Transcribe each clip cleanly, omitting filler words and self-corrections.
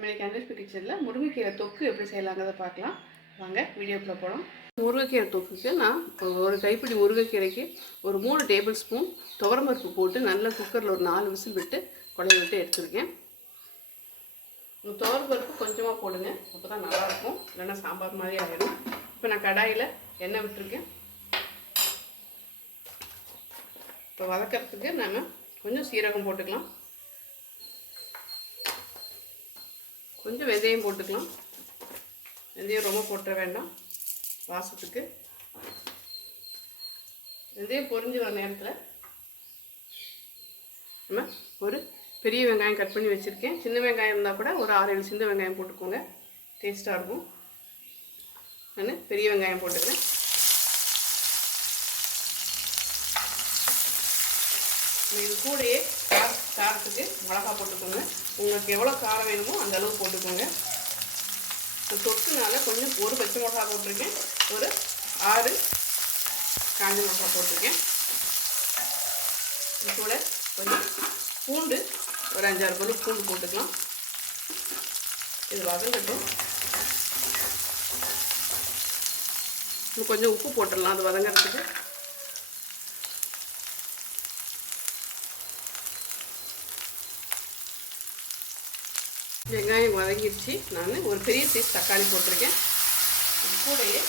நம்ம இன்றைக்கி அன்லெஸ்பி கிச்சனில் முருங்கைக்கீரை தொக்கு எப்படி செய்யலாங்கிறத பார்க்கலாம். வாங்க வீடியோக்குள்ளே போகலாம். முருங்கைக்கீரை தொக்குக்கு நான் ஒரு கைப்பிடி முருங்கைக்கீரைக்கு ஒரு 3 டேபிள் ஸ்பூன் துவரம்பருப்பு போட்டு நல்லா குக்கரில் ஒரு 4 விசில் விட்டு குழைய விட்டு எடுத்துருக்கேன். துவரம்பருப்பு கொஞ்சமாக போடுங்க, அப்போ தான் நல்லாயிருக்கும், இல்லைன்னா சாம்பார் மாதிரி ஆகிடும். இப்போ நான் கடாயில் எண்ணெய் விட்டுருக்கேன். இப்போ வதக்கிறதுக்கு நம்ம கொஞ்சம் சீரகம் போட்டுக்கலாம், கொஞ்சம் வெந்தயம் போட்டுக்கலாம். வெந்தயம் ரொம்ப போட்ட வேண்டாம், வாசத்துக்கு. வெந்தயம் பொரிஞ்சு வர நேரத்தில் நம்ம ஒரு பெரிய வெங்காயம் கட் பண்ணி வச்சுருக்கேன். சின்ன வெங்காயம் இருந்தால் கூட ஒரு 6-7 சின்ன வெங்காயம் போட்டுக்கோங்க, டேஸ்ட்டாக இருக்கும். நான் பெரிய வெங்காயம் போட்டுக்கிறேன். இது கூடயே காரத்துக்கு மிளகா போட்டுக்கோங்க. உங்களுக்கு எவ்வளோ காரம் வேணுமோ அந்த அளவு போட்டுக்கோங்க. தொக்குனால கொஞ்சம் ஒரு பச்சை மிளகா போட்டிருக்கேன், ஒரு 6 காஞ்ச மிளகா போட்டிருக்கேன். இது கூட கொஞ்சம் பூண்டு, ஒரு 5-6 பல்லு பூண்டு போட்டுக்கலாம். இது வதங்கட்டும். கொஞ்சம் உப்பு போட்டுடலாம் அது வதங்கிறதுக்கு. வெங்காயம் வதங்கிடுச்சு. நான் ஒரு பெரிய சைஸ் தக்காளி போட்டிருக்கேன். இது கூடயே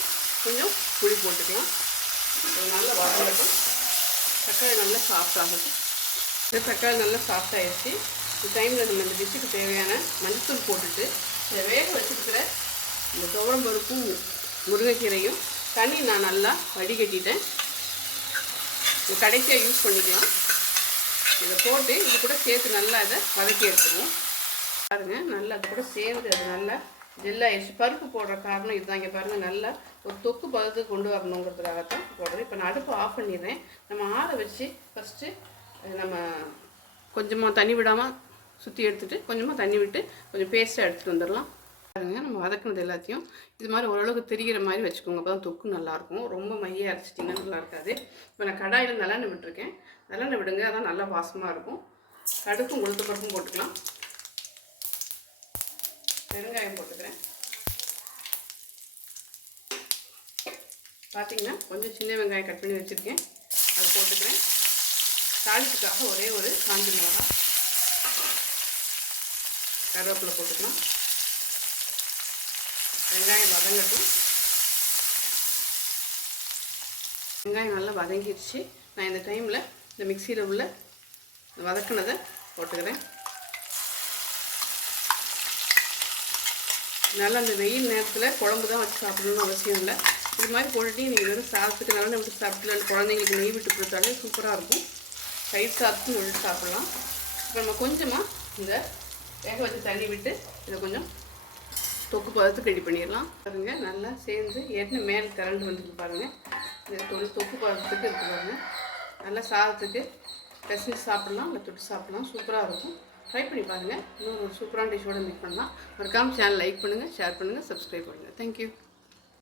கொஞ்சம் புளி போட்டுக்கலாம். அது நல்லா வதங்கட்டும். தக்காளி நல்லா சாஃப்ட் ஆகட்டும். இந்த தக்காளி நல்லா சாஃப்ட் ஆகிடுச்சு. இந்த டைமில் நம்ம இந்த டிஷ்ஷுக்கு தேவையான மஞ்சத்தூள் போட்டுட்டு இதை வேக வச்சுருக்கிற இந்த துவரம்பருப்பும் முருங்கைக்கீரையும் தண்ணி நான் நல்லா வடிகட்டிட்டேன். கடைசியாக யூஸ் பண்ணிக்கலாம். இதை போட்டு இது கூட சேர்த்து நல்லா இதை வதக்கி எடுத்துக்குவோம். பாருங்கள், நல்லா அது கூட சேர்ந்து அது நல்லா ஜெல்லாகிடுச்சு. பருப்பு போடுற காரணம் இதுதான். இங்கே பாருங்கள், நல்லா ஒரு தொக்கு பதத்துக்கு கொண்டு வரணுங்கிறதுக்காகத்தான் போடுறேன். இப்போ நான் அடுப்பு ஆஃப் பண்ணிடுறேன். நம்ம ஆற வச்சு ஃபஸ்ட்டு நம்ம கொஞ்சமாக தண்ணி விடாமல் சுற்றி எடுத்துகிட்டு கொஞ்சமாக தண்ணி விட்டு கொஞ்சம் பேஸ்ட்டாக எடுத்துகிட்டு வந்துடலாம். பாருங்கள், நம்ம வதக்குனது எல்லாத்தையும் இது மாதிரி ஓரளவுக்கு தெரிகிற மாதிரி வச்சுக்கோங்க, அப்போ தான் தொக்கு நல்லாயிருக்கும். ரொம்ப மையாக அரைச்சிட்டிங்கன்னா நல்லா இருக்காது. இப்போ நான் கடாயில் நல்லெண்ணெய் விட்டுருக்கேன். நல்லெண்ணெய் விடுங்க, அதான் நல்லா வாசமாக இருக்கும். கடுக்கும் உளுத்த பருப்பும் போட்டுக்கலாம். பெருங்காயம் போட்டுக்கிறேன். பார்த்திங்கன்னா கொஞ்சம் சின்ன வெங்காயம் கட் பண்ணி வச்சுருக்கேன், அது போட்டுக்கிறேன். தாளிப்புக்காக ஒரே ஒரு காஞ்ச மிளகா, கருவேப்பிலை போட்டுக்கலாம். வெங்காயம் வதங்கட்டும். வெங்காயம் நல்லா வதங்கிடுச்சு. நான் இந்த டைமில் இந்த மிக்சியில் உள்ள வதக்கினதை போட்டுக்கிறேன். நல்லா அந்த வெயில் நேரத்தில் குழம்பு தான் வச்சு சாப்பிடணும்னு அவசியம் இல்லை. இது மாதிரி போட்டுட்டு நீங்கள் வெறும் சாதத்துக்கு நல்லா விட்டு சாப்பிட்டு இல்லை குழந்தைங்களுக்கு நெய் விட்டு கொடுத்தாலே சூப்பராக இருக்கும். தயிர் சாதத்துக்கு விட்டு சாப்பிட்லாம். இப்போ நம்ம கொஞ்சமாக இந்த வேக வச்சு தண்ணி விட்டு இதை கொஞ்சம் தொக்கு பதத்துக்கு ரெடி பண்ணிடலாம். பாருங்கள், நல்லா சேர்ந்து ஏற்கனவே மேலே திரண்டு வந்துட்டு பாருங்கள். இந்த தொக்கு பதத்துக்கு இருக்குது பாருங்கள். நல்லா சாதத்துக்கு பிசைஞ்சு சாப்பிட்லாம், இல்லை தொட்டு சாப்பிட்லாம், சூப்பராக இருக்கும். ட்ரை பண்ணி பாருங்கள். இன்னொரு சூப்பரான டிஷ்ஷோடு மீட் பண்ணலாம். மறக்காமல் சேனல் லைக் பண்ணுங்கள், ஷேர் பண்ணுங்கள், சப்ஸ்கிரைப் பண்ணுங்கள். தேங்க்யூ.